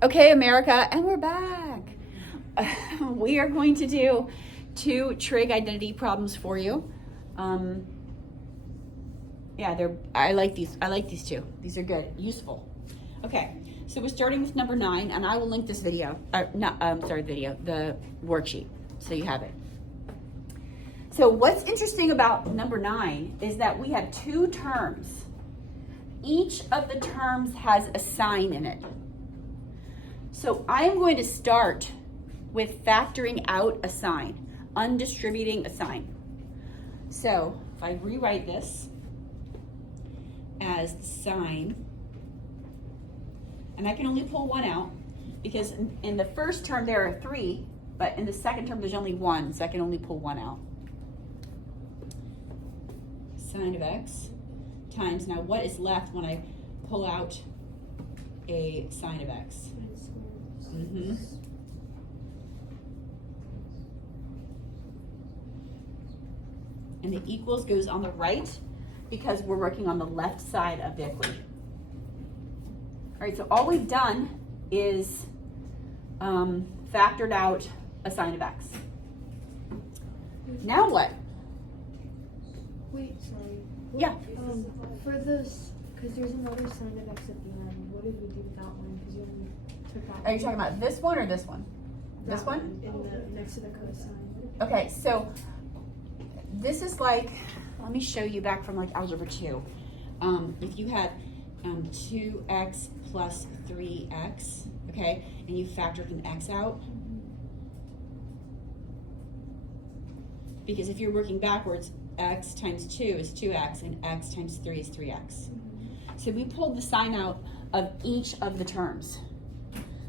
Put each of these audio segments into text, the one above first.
Okay, America, and we're back. We are going to do 2 trig identity problems for you. Yeah, I like these. I like these 2. These are good, useful. Okay, so we're starting with number 9, and I will link this video. The worksheet, so you have it. So what's interesting about number 9 is that we have 2 terms. Each of the terms has a sign in it. So I'm going to start with factoring out a sign, undistributing a sign. So if I rewrite this as the sign, and I can only pull 1 out because in the first term there are 3, but in the second term there's only 1, so I can only pull 1 out. Sine of x times, now what is left when I pull out a sine of x? And the equals goes on the right because we're working on the left side of the equation. All right, so all we've done is factored out a sine of x. Now what? Wait, sorry. Yeah. For this, because there's another sine of x at the end, what did we do with that one? Because you only took that one. Are you talking about this one or this one? This one? In the, next to the cosine. Okay, so this is like, let me show you back from like algebra 2. If you had 2x plus 3x, okay, and you factored an x out, because if you're working backwards, x times 2 is 2x and x times 3 is 3x. So we pulled the sign out of each of the terms.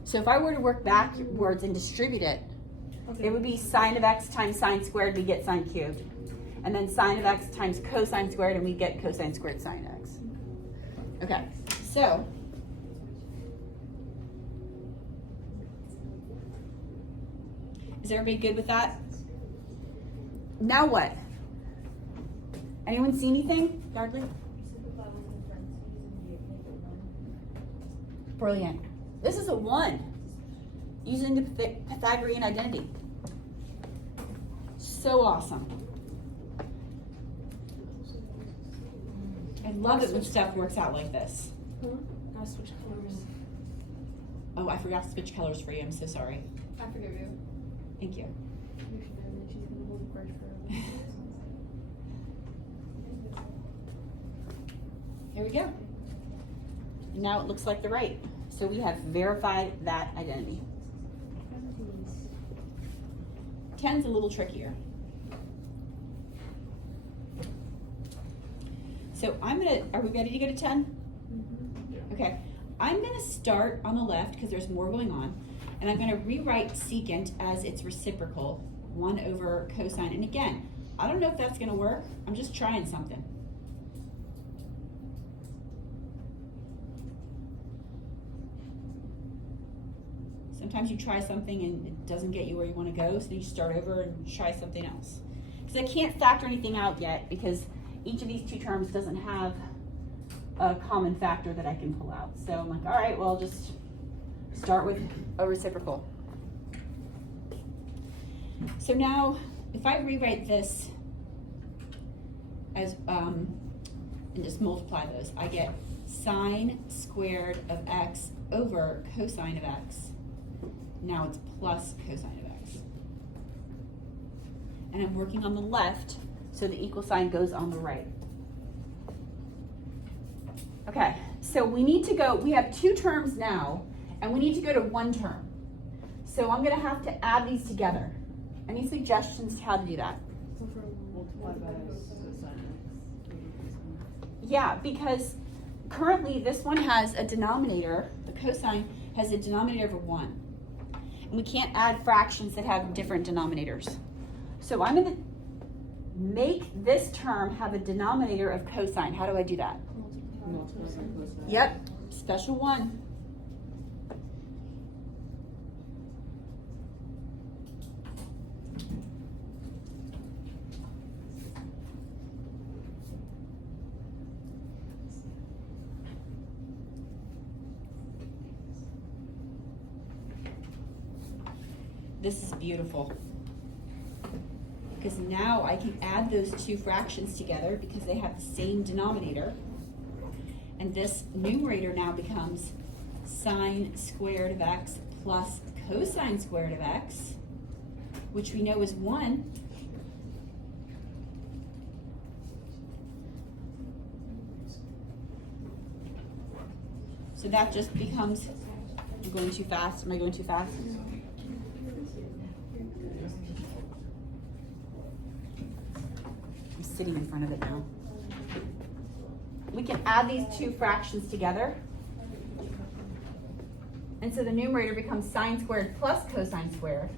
So if I were to work backwards and distribute it, it would be sine of x times sine squared, we get sine cubed. And then sine of x times cosine squared, and we get cosine squared sine x. Okay, so is everybody good with that? Now what? Anyone see anything? Yardley? Brilliant. This is a 1 using the Pythagorean identity. So awesome. I love it when stuff works out like this. Gotta switch colors. Oh, I forgot to switch colors for you. I'm so sorry. I forgive you. Thank you. She's gonna hold the grudge forever. Here we go. And now it looks like the right. So we have verified that identity. 10's a little trickier. So are we ready to go to 10? Okay. I'm gonna start on the left because there's more going on. And I'm gonna rewrite secant as its reciprocal, 1 over cosine. And again, I don't know if that's gonna work. I'm just trying something. Sometimes you try something and it doesn't get you where you want to go, so you start over and try something else. Because I can't factor anything out yet because each of these 2 terms doesn't have a common factor that I can pull out. So I'm like, all right, well, just start with a reciprocal. So now, if I rewrite this as, and just multiply those, I get sine squared of x over cosine of x. Now it's plus cosine of x. And I'm working on the left, so the equal sign goes on the right. Okay, so we have 2 terms now, and we need to go to 1 term. So I'm gonna have to add these together. Any suggestions to how to do that? Multiply by cosine. Yeah, because currently this one has a denominator, the cosine has a denominator of 1. And we can't add fractions that have different denominators. So I'm going to make this term have a denominator of cosine. How do I do that? Multiply by cosine. Yep, special 1. This is beautiful. Because now I can add those two fractions together because they have the same denominator. And this numerator now becomes sine squared of x plus cosine squared of x, which we know is 1. So that just becomes, I'm going too fast. Am I going too fast? I'm sitting in front of it now. We can add these two fractions together. And so the numerator becomes sine squared plus cosine squared.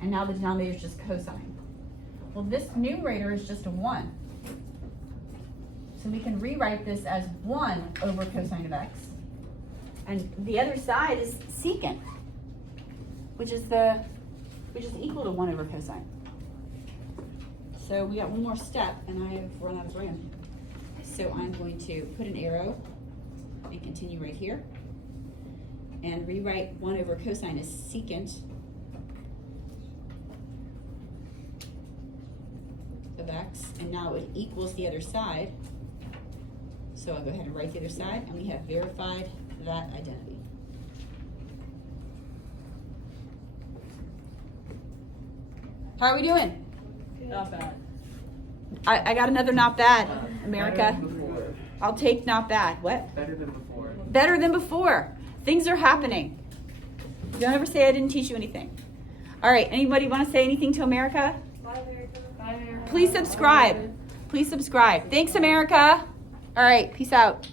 And now the denominator is just cosine. Well, this numerator is just a 1. So we can rewrite this as 1 over cosine of x. And the other side is secant, which is equal to 1 over cosine. So we got one more step, and I have run out of room. So I'm going to put an arrow and continue right here, and rewrite 1 over cosine as secant of x, and now it equals the other side. So I'll go ahead and write the other side, and we have verified that identity. How are we doing? Not bad. I got another not bad, America. Better than before. I'll take not bad. What? Better than before. Better than before. Things are happening. Don't ever say I didn't teach you anything. All right, anybody want to say anything to America? Bye, America. Bye, America. Please subscribe. Please subscribe. Thanks, America. All right, peace out.